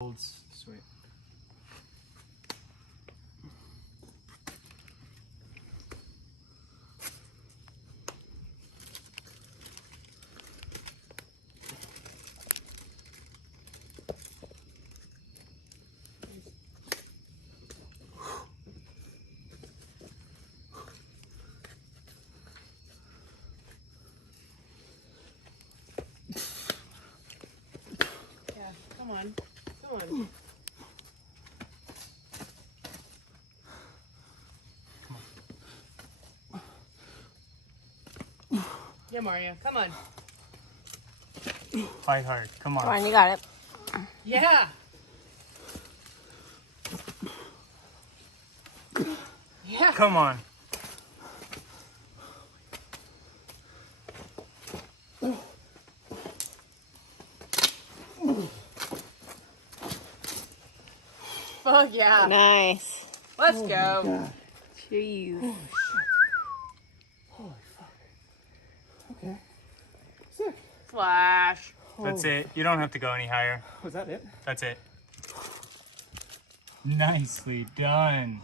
Sweet. Yeah, come on. Come on. Yeah, Mario, come on. Fight hard. Come on. Come on, you got it. Yeah. Yeah. Come on. Fuck yeah. Nice. Let's go. Jeez. Holy fuck. Okay. Sick. Flash. That's it. You don't have to go any higher. Was that it? That's it. Nicely done.